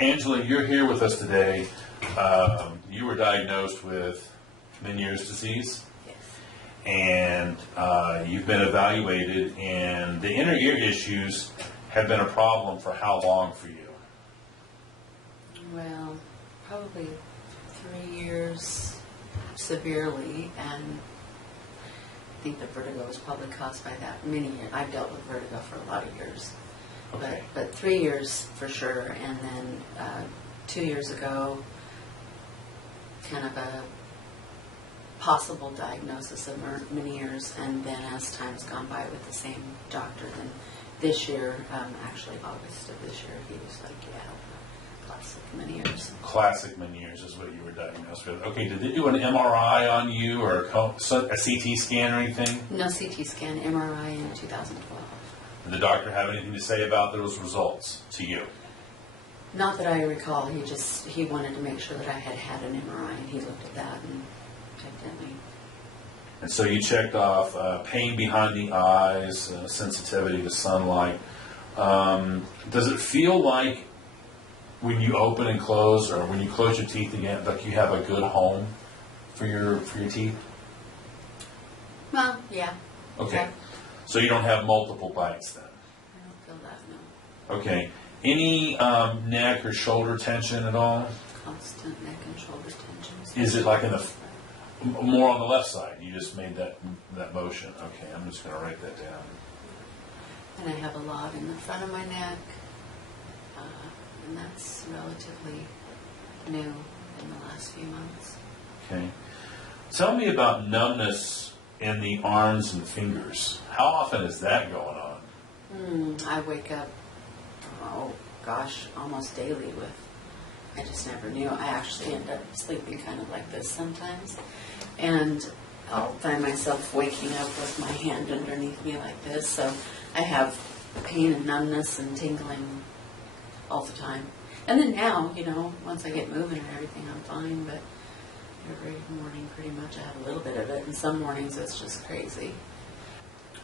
Angela, you're here with us today. You were diagnosed with Meniere's disease. Yes. And you've been evaluated, and the inner ear issues have been a problem for how long for you? Well, probably 3 years severely, and I think the vertigo was probably caused by that. I've dealt with vertigo for a lot of years. Okay. But 3 years for sure, and then 2 years ago, kind of a possible diagnosis of Meniere's, and then as time's gone by with the same doctor, then this year, actually August of this year, he was like, yeah, classic Meniere's. Classic Meniere's is what you were diagnosed with. Okay, did they do an MRI on you or a CT scan or anything? No CT scan, MRI in 2012. Did the doctor have anything to say about those results to you? Not that I recall. He wanted to make sure that I had had an MRI, and he looked at that and checked at me. And so you checked off pain behind the eyes, sensitivity to sunlight. Does it feel like when you open and close, or when you close your teeth again, like you have a good home for your teeth? Well, yeah. Okay. Yeah. So you don't have multiple bites then? I don't feel that, no. Okay. Any neck or shoulder tension at all? Constant neck and shoulder tensions. Is it like in the more on the left side? You just made that motion. Okay, I'm just going to write that down. And I have a lot in the front of my neck, and that's relatively new in the last few months. Okay. Tell me about numbness in the arms and fingers. How often is that going on? I wake up, oh gosh, almost daily with, I just never knew. I actually end up sleeping kind of like this sometimes. And I'll find myself waking up with my hand underneath me like this. So I have pain and numbness and tingling all the time. And then now, once I get moving and everything, I'm fine. But every morning pretty much I have a little bit of it. And some mornings it's just crazy.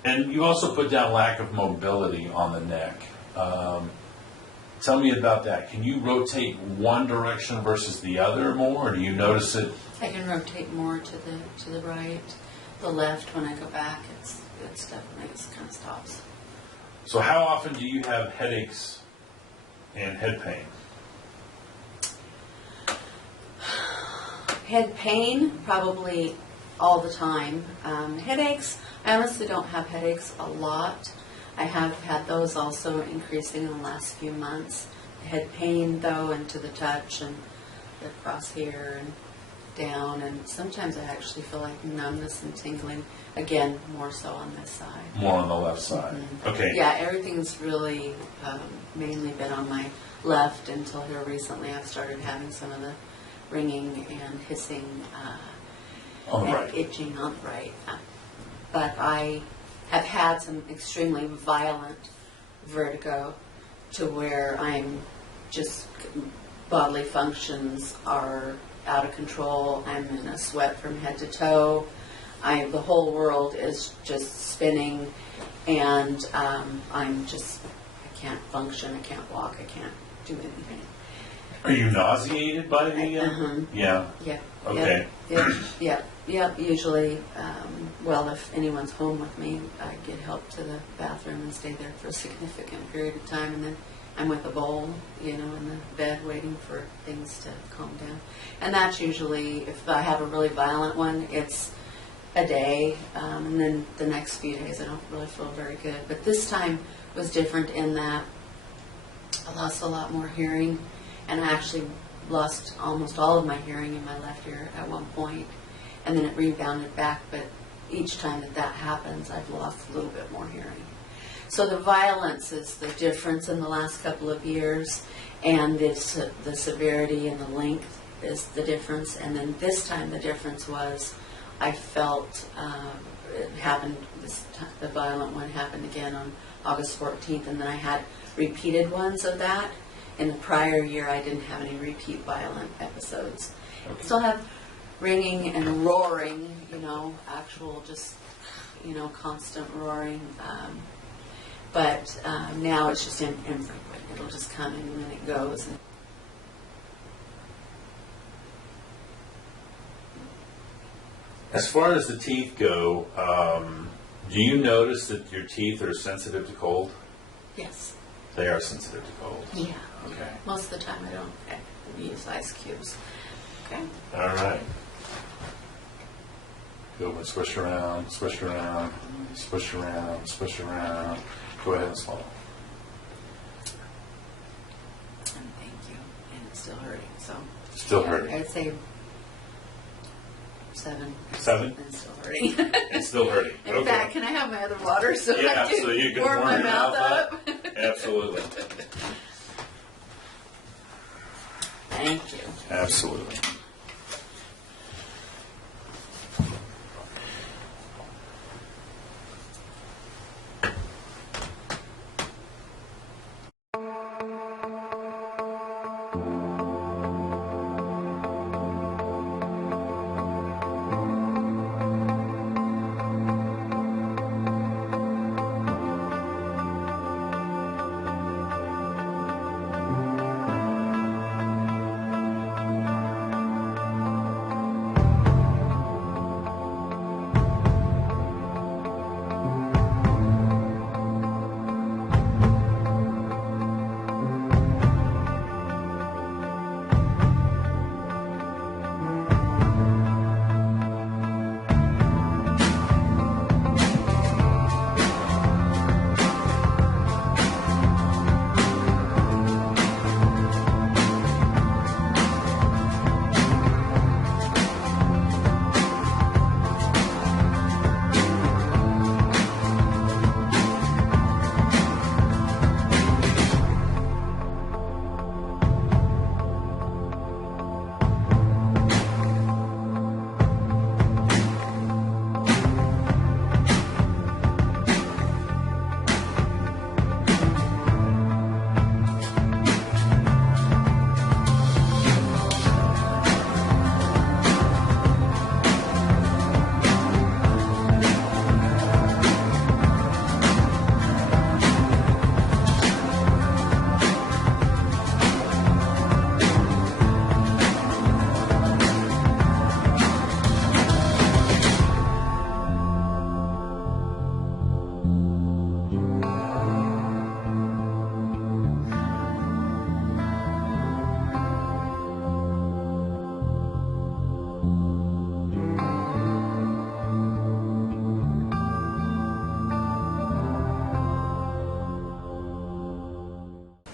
And you also put down lack of mobility on the neck. Tell me about that. Can you rotate one direction versus the other more, or do you notice it? I can rotate more to the right. The left, when I go back, it's definitely kind of stops. So how often do you have headaches and head pain? Head pain, probably all the time. Headaches, I honestly don't have headaches a lot. I have had those also increasing in the last few months. Head pain, though, and to the touch and the crosshair and down. And sometimes I actually feel like numbness and tingling, again, more so on this side. More on the left side. Mm-hmm. Okay. Yeah, everything's really mainly been on my left until here recently. I've started having some of the ringing and hissing On the and right. itching on the right. But I have had some extremely violent vertigo to where I'm just, bodily functions are out of control. I'm in a sweat from head to toe. The whole world is just spinning, and I can't function, I can't walk, I can't do anything. Are you nauseated by the... Yeah. Yeah. Okay. Yeah. Usually, well, if anyone's home with me, I get help to the bathroom and stay there for a significant period of time, and then I'm with a bowl, in the bed waiting for things to calm down. And that's usually, if I have a really violent one, it's a day, and then the next few days I don't really feel very good. But this time was different in that I lost a lot more hearing, and I actually lost almost all of my hearing in my left ear at one point, and then it rebounded back, but each time that happens, I've lost a little bit more hearing. So the violence is the difference in the last couple of years, and the severity and the length is the difference. And then this time the difference was I felt it happened, the violent one happened again on August 14th, and then I had repeated ones of that. In the prior year, I didn't have any repeat violent episodes. Okay. Still have ringing and roaring, actual just, constant roaring. But now it's just infrequent. It'll just come and then it goes. As far as the teeth go, do you notice that your teeth are sensitive to cold? Yes. They are sensitive to cold. Yeah. Okay. Most of the time I don't use ice cubes. Okay. All right. Go and swish around, swish around, swish around, swish around. Go ahead and swallow. And thank you. And it's still hurting, so. Still hurting. I'd say 7. 7? And still hurting. It's still hurting. In Okay. fact, can I have my other water so Yeah, I can so you can warm my your mouth up? Absolutely. Thank you. Absolutely.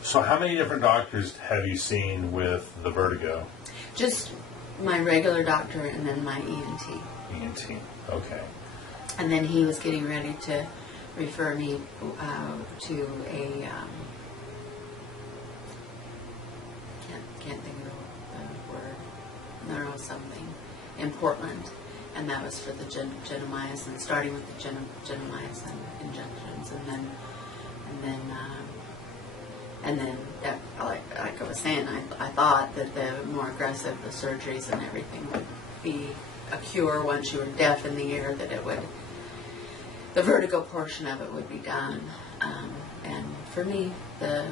So how many different doctors have you seen with the vertigo? Just my regular doctor and then my ENT. ENT, okay. And then he was getting ready to refer me to a, can't think of the word, neuro something, in Portland. And that was for the gentamicin, starting with the gentamicin injections, and then that, like I was saying, I thought that the more aggressive the surgeries and everything would be a cure once you were deaf in the ear, that it would, the vertigo portion of it would be done. And for me, the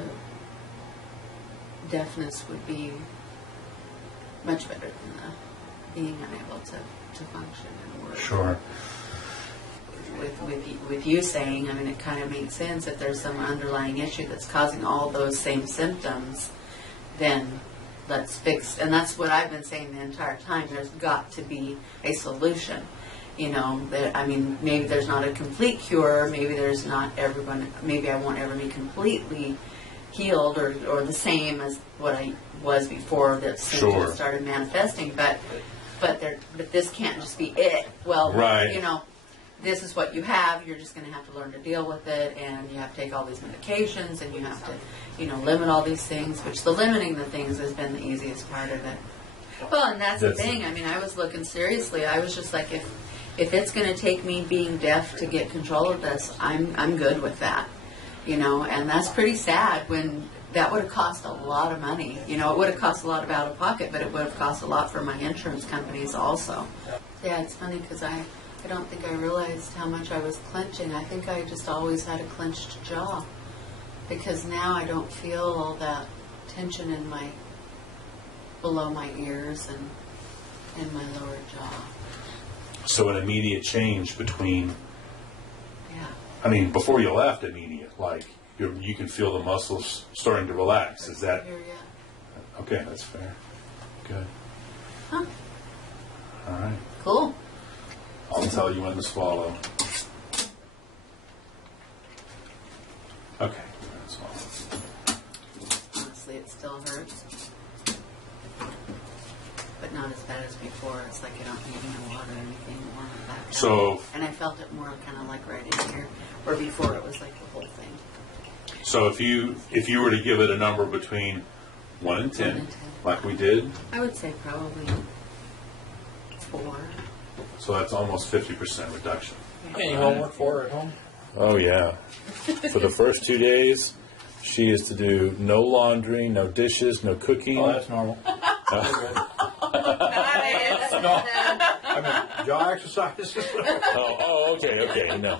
deafness would be much better than the being unable to function and work. Sure. With you saying, I mean, it kind of makes sense. If there's some underlying issue that's causing all those same symptoms, then let's fix. And that's what I've been saying the entire time. There's got to be a solution. You know, that, I mean, maybe there's not a complete cure. Maybe there's not everyone. Maybe I won't ever be completely healed or the same as what I was before the symptoms started manifesting. But this can't just be it. Well, right. You know, this is what you have. You're just going to have to learn to deal with it, and you have to take all these medications, and you have to, you know, limit all these things. Which the limiting the things has been the easiest part of it. Well, and that's the thing. I mean, I was looking seriously. I was just like, if it's going to take me being deaf to get control of this, I'm good with that. You know, and that's pretty sad when that would have cost a lot of money. You know, it would have cost a lot of out of pocket, but it would have cost a lot for my insurance companies also. Yeah, it's funny because I don't think I realized how much I was clenching. I think I just always had a clenched jaw because now I don't feel all that tension in my, below my ears and in my lower jaw. So an immediate change between, Yeah. I mean, before you left, immediate, like you can feel the muscles starting to relax. Is that, Here, yeah. okay, that's fair. Good. Huh. All right. Cool. I'll tell you when to swallow. Okay. Swallow. Honestly, it still hurts. But not as bad as before. It's like I don't need any water or anything more like that. So, And I felt it more kind of like right in here, where before it was like the whole thing. so if you were to give it a number between 1 and 10, 1 and 10. like we did, I would say probably 4. so that's almost 50% reduction. Any homework for her at home? Oh, yeah. For the first 2 days, she is to do no laundry, no dishes, no cooking. Oh, that's normal. No, I mean, jaw exercises. Okay, no.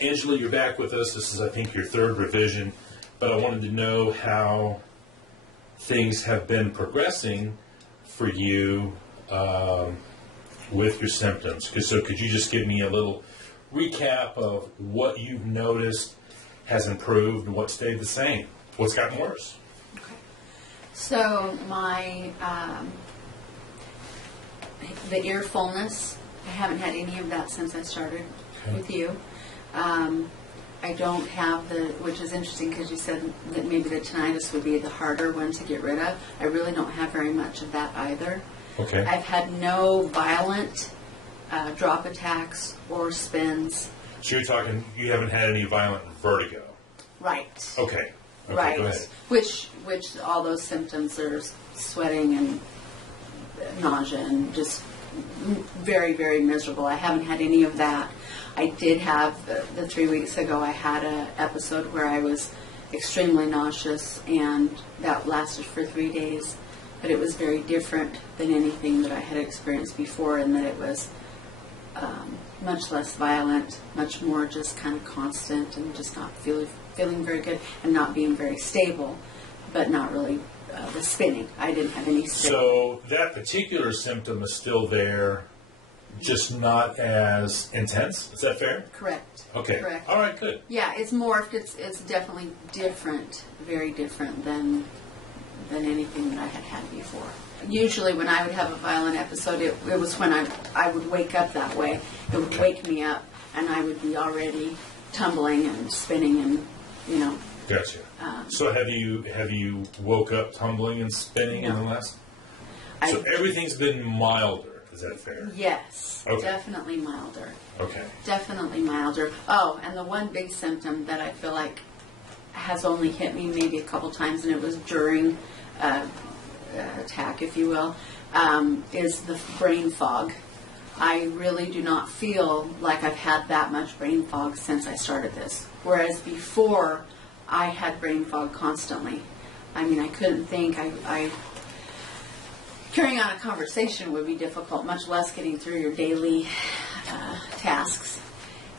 Angela, you're back with us. This is, I think, your third revision, but I wanted to know how things have been progressing for you with your symptoms. So could you just give me a little recap of what you've noticed has improved and what stayed the same? What's gotten worse? Okay. So my the ear fullness, I haven't had any of that since I started with you. I don't have which is interesting because you said that maybe the tinnitus would be the harder one to get rid of. I really don't have very much of that either. Okay. I've had no violent drop attacks or spins. So you're talking, you haven't had any violent vertigo? Right. Okay. Right. Go ahead. Which all those symptoms are sweating and nausea and just very, very miserable. I haven't had any of that. I did have, the 3 weeks ago, I had an episode where I was extremely nauseous, and that lasted for 3 days. But it was very different than anything that I had experienced before, in that it was much less violent, much more just kind of constant, and just not feeling very good, and not being very stable, but not really the spinning. I didn't have any spinning. So that particular symptom is still there, just not as intense. Is that fair? Correct. Okay. Correct. All right, good. Yeah, it's morphed. It's definitely different, very different than anything that I had had before. Usually when I would have a violent episode, it was when I would wake up that way. It would wake me up, and I would be already tumbling and spinning, and Gotcha. So have you woke up tumbling and spinning in the last? So everything's been milder. Is that fair? Yes, Okay. definitely milder. Okay. Definitely milder. Oh, and the one big symptom that I feel like has only hit me maybe a couple times, and it was during attack, if you will, is the brain fog. I really do not feel like I've had that much brain fog since I started this. Whereas before, I had brain fog constantly. I mean, I couldn't think. Carrying on a conversation would be difficult, much less getting through your daily tasks.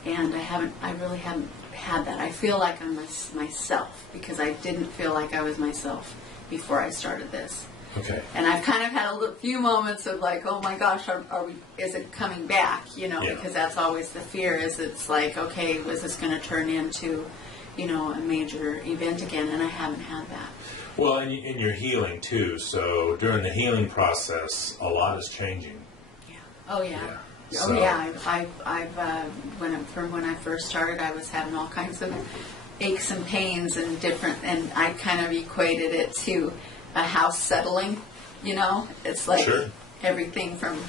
And I really haven't had that. I feel like I'm myself, because I didn't feel like I was myself before I started this. Okay. And I've kind of had a few moments of like, oh my gosh, is it coming back? Yeah. Because that's always the fear, is it's like, okay, was this going to turn into, a major event again? And I haven't had that. Well, and you're healing too. So during the healing process, a lot is changing. Yeah. Oh yeah. Yeah. Oh So- yeah. When I first started, I was having all kinds of aches and pains and and I kind of equated it to a house settling. It's like Sure. everything from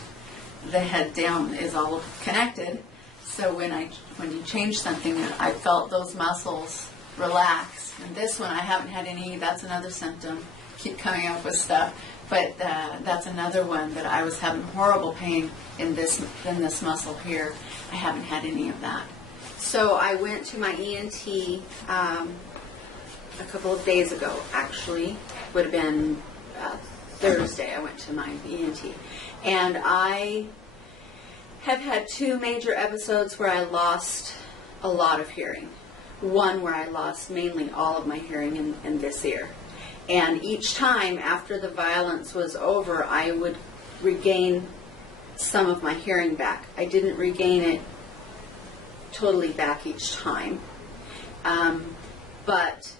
the head down is all connected. So when you change something, I felt those muscles relax. And this one, I haven't had any. That's another symptom. Keep coming up with stuff, but that's another one that I was having horrible pain in this muscle here. I haven't had any of that. So I went to my ENT a couple of days ago, actually. Would have been Thursday I went to my ENT. And I have had 2 major episodes where I lost a lot of hearing. One where I lost mainly all of my hearing in this ear. And each time after the violence was over, I would regain some of my hearing back. I didn't regain it totally back each time. But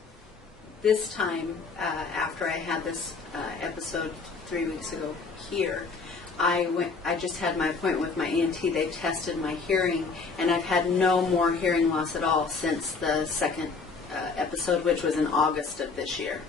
this time, after I had this episode 3 weeks ago here, I just had my appointment with my ENT. They tested my hearing, and I've had no more hearing loss at all since the second episode, which was in August of this year.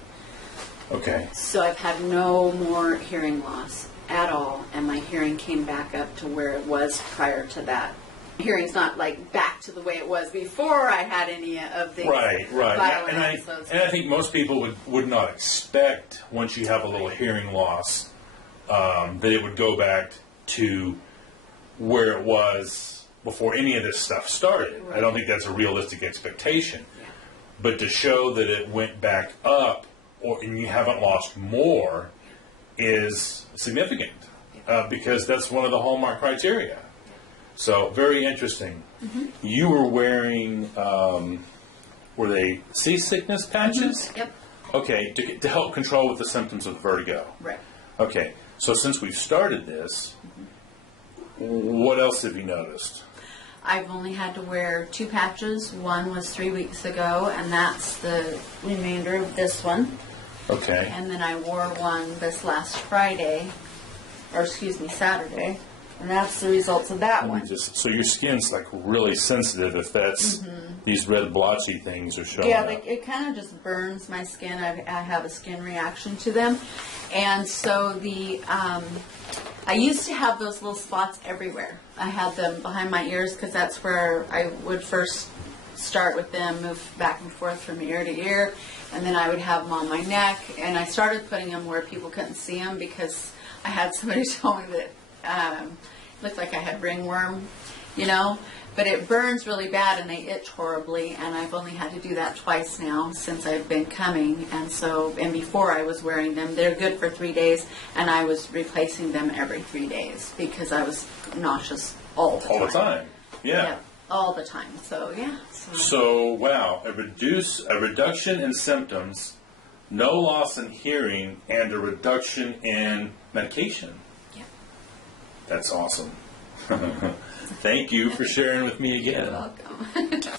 Okay. So I've had no more hearing loss at all, and my hearing came back up to where it was prior to that. Hearing's not like back to the way it was before I had any of the Right. violent And episodes. I think most people would not expect, once you have a little hearing loss, that it would go back to where it was before any of this stuff started. I don't think that's a realistic expectation. Yeah. But to show that it went back up, and you haven't lost more, is significant, because that's one of the hallmark criteria. So, very interesting. Mm-hmm. You were wearing, were they seasickness patches? Mm-hmm. Yep. Okay, to help control with the symptoms of vertigo. Right. Okay, so since we've started this, what else have you noticed? I've only had to wear 2 patches. One was 3 weeks ago, and that's the remainder of this one. Okay. And then I wore one this last Friday, or excuse me, Saturday, and that's the results of that one. So your skin's like really sensitive if that's these red blotchy things are showing Yeah, up. it kind of just burns my skin. I have a skin reaction to them. And so I used to have those little spots everywhere. I had them behind my ears because that's where I would first start with them, move back and forth from ear to ear, and then I would have them on my neck. And I started putting them where people couldn't see them because I had somebody tell me that it looked like I had ringworm, But it burns really bad and they itch horribly, and I've only had to do that twice now since I've been coming. And before I was wearing them, they're good for 3 days, and I was replacing them every 3 days because I was nauseous all the time. All the time. Yeah. All the time. So yeah. So wow, a reduction in symptoms, no loss in hearing, and a reduction in medication. Yeah. That's awesome. Thank you for sharing with me again. You're welcome.